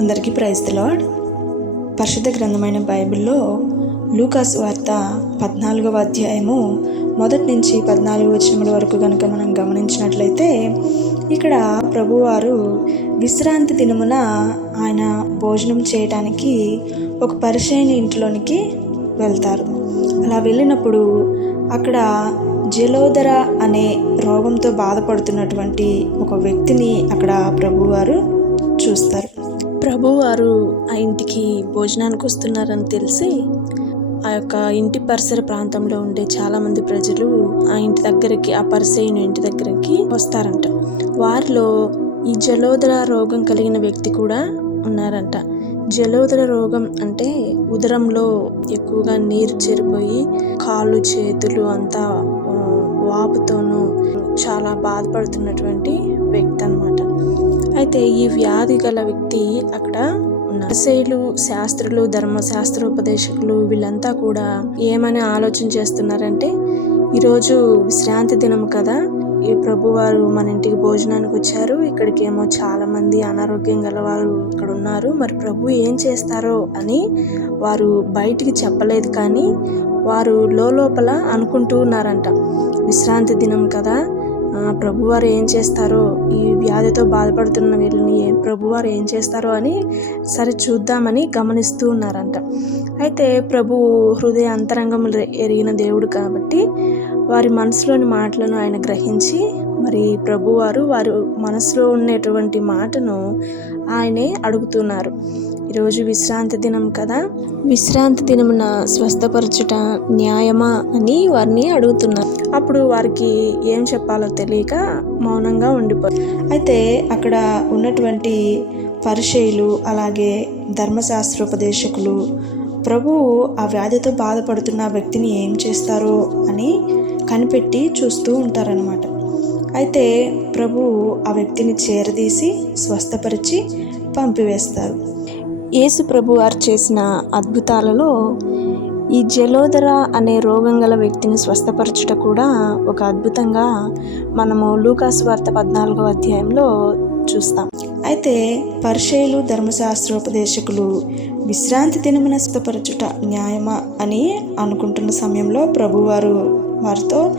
అందరికీ praise lord. పరిశుద్ధ గ్రంథమైన బైబిల్లో లూకాస్ వార్త పద్నాలుగవ అధ్యాయము మొదటి నుంచి పద్నాలుగు వచనముల వరకు కనుక మనం గమనించినట్లయితే ఇక్కడ ప్రభువారు విశ్రాంతి దినమున ఆయన భోజనం చేయటానికి ఒక పరిచయని ఇంట్లోనికి వెళ్తారు. అలా వెళ్ళినప్పుడు అక్కడ జలోదర అనే రోగంతో బాధపడుతున్నటువంటి ఒక వ్యక్తిని అక్కడ ప్రభువారు చూస్తారు. ప్రభువారు ఆ ఇంటికి భోజనానికి వస్తున్నారని తెలిసి ఆ యొక్క ఇంటి పరిసర ప్రాంతంలో ఉండే చాలామంది ప్రజలు ఆ ఇంటి దగ్గరికి ఆ పరిసైన ఇంటి దగ్గరికి వస్తారంట. వారిలో ఈ జలోదర రోగం కలిగిన వ్యక్తి కూడా ఉన్నారంట. జలోదర రోగం అంటే ఉదరంలో ఎక్కువగా నీరు చేరిపోయి కాళ్ళు చేతులు అంతా వాపుతోనూ చాలా బాధపడుతున్నటువంటి వ్యక్తి అన్నమాట. అయితే ఈ వ్యాధి గల వ్యక్తి అక్కడ ఉన్నారు శాస్త్రులు ధర్మశాస్త్రోపదేశకులు వీళ్ళంతా కూడా ఏమని ఆలోచన చేస్తున్నారంటే ఈరోజు విశ్రాంతి దినం కదా ఈ ప్రభువారు మన ఇంటికి భోజనానికి వచ్చారు ఇక్కడికి ఏమో చాలా మంది అనారోగ్యం గల వారు ఇక్కడ ఉన్నారు మరి ప్రభు ఏం చేస్తారో అని వారు బయటికి చెప్పలేదు కానీ వారు లోపల అనుకుంటూ ఉన్నారంట. విశ్రాంతి దినం కదా ప్రభువారు ఏం చేస్తారో ఈ వ్యాధితో బాధపడుతున్న వీళ్ళని ప్రభువారు ఏం చేస్తారో అని సరే చూద్దామని గమనిస్తూ ఉన్నారంట. అయితే ప్రభు హృదయ అంతరంగములు ఎరిగిన దేవుడు కాబట్టి వారి మనసులోని మాటలను ఆయన గ్రహించి మరి ప్రభువారు వారు మనసులో ఉన్నటువంటి మాటను ఆయనే అడుగుతున్నారు. ఈరోజు విశ్రాంతి దినం కదా? విశ్రాంతి దినమున స్వస్థపరచుట న్యాయమా అని వారిని అడుగుతున్నారు. అప్పుడు వారికి ఏం చెప్పాలో తెలియక మౌనంగా ఉండిపోయి అయితే అక్కడ ఉన్నటువంటి పరిచయులు అలాగే ధర్మశాస్త్రోపదేశకులు ప్రభువు ఆ వ్యాధితో బాధపడుతున్న వ్యక్తిని ఏం చేస్తారో అని కనిపెట్టి చూస్తూ ఉంటారనమాట అయితే ప్రభువు ఆ వ్యక్తిని చేరదీసి స్వస్థపరిచి పంపివేస్తారు. యేసు ప్రభు వారు చేసిన అద్భుతాలలో ఈ జలోదర అనే రోగం గల వ్యక్తిని స్వస్థపరచుట కూడా ఒక అద్భుతంగా మనము లూకాసు వార్త పద్నాలుగో అధ్యాయంలో చూస్తాం. అయితే పరిచయులు ధర్మశాస్త్రోపదేశకులు విశ్రాంతి దినమున స్వస్థపరచుట న్యాయమా అని అనుకుంటున్న సమయంలో ప్రభువారు వారితో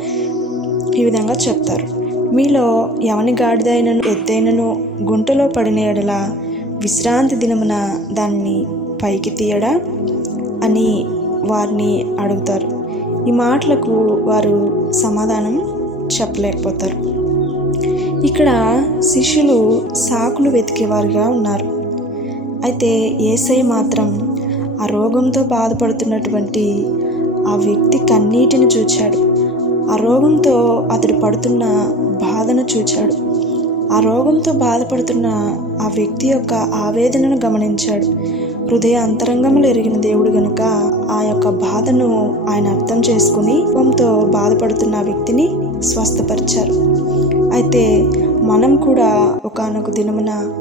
ఈ విధంగా చెప్తారు. మీలో ఎవని గాడిదైనను ఎత్తైనను గుంటలో పడిన ఎడల విశ్రాంతి దినమున దాన్ని పైకి తీయడా అని వారిని అడుగుతారు. ఈ మాటలకు వారు సమాధానం చెప్పలేకపోతారు. ఇక్కడ శిష్యులు సాకులు వెతికేవారుగా ఉన్నారు. అయితే ఏసై మాత్రం ఆ రోగంతో బాధపడుతున్నటువంటి ఆ వ్యక్తి కన్నీటిని చూచాడు. ఆ రోగంతో అతడు పడుతున్న బాధను చూచాడు. ఆ రోగంతో బాధపడుతున్న ఆ వ్యక్తి యొక్క ఆవేదనను గమనించాడు. హృదయ అంతరంగములు ఎరిగిన దేవుడు గనుక ఆ యొక్క బాధను ఆయన అర్థం చేసుకుని రోగంతో బాధపడుతున్న వ్యక్తిని స్వస్థపరిచారు. అయితే మనం కూడా ఒకానొక దినమున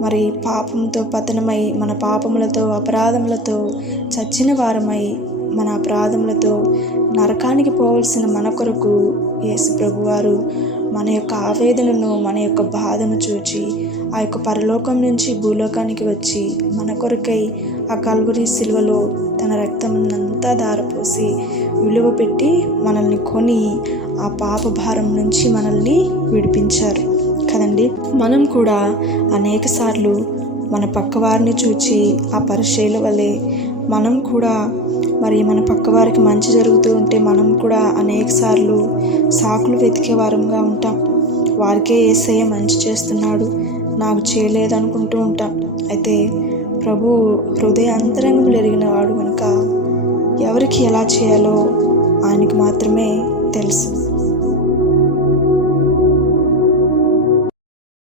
మరి పాపంతో పతనమై మన పాపములతో అపరాధములతో చచ్చిన వారమై మన అపరాధములతో నరకానికి పోవలసిన మన కొరకు యేసు ప్రభువారు మన యొక్క ఆవేదనను మన యొక్క బాధను చూచి ఆ యొక్క పరలోకం నుంచి భూలోకానికి వచ్చి మన కొరకై ఆ కల్గురి సిలువలో తన రక్తమునంతా దారపోసి విలువ పెట్టి మనల్ని కొని ఆ పాప భారం నుంచి మనల్ని విడిపించారు. కదండి? మనం కూడా అనేక సార్లు మన పక్కవారిని చూచి ఆ పరిశీల వలె మనం కూడా మరి మన పక్కవారికి మంచి జరుగుతూ ఉంటే మనం కూడా అనేక సార్లు సాకులు వెతికే వారంగా ఉంటాం. వారికే ఏసయ్య మంచి చేస్తున్నాడు. నాకు చేయలేదనుకుంటూ ఉంటాం. అయితే ప్రభు హృదయ అంతరంగంలో ఎరిగిన వాడు కనుక ఎవరికి ఎలా చేయాలో ఆయనకు మాత్రమే తెలుసు.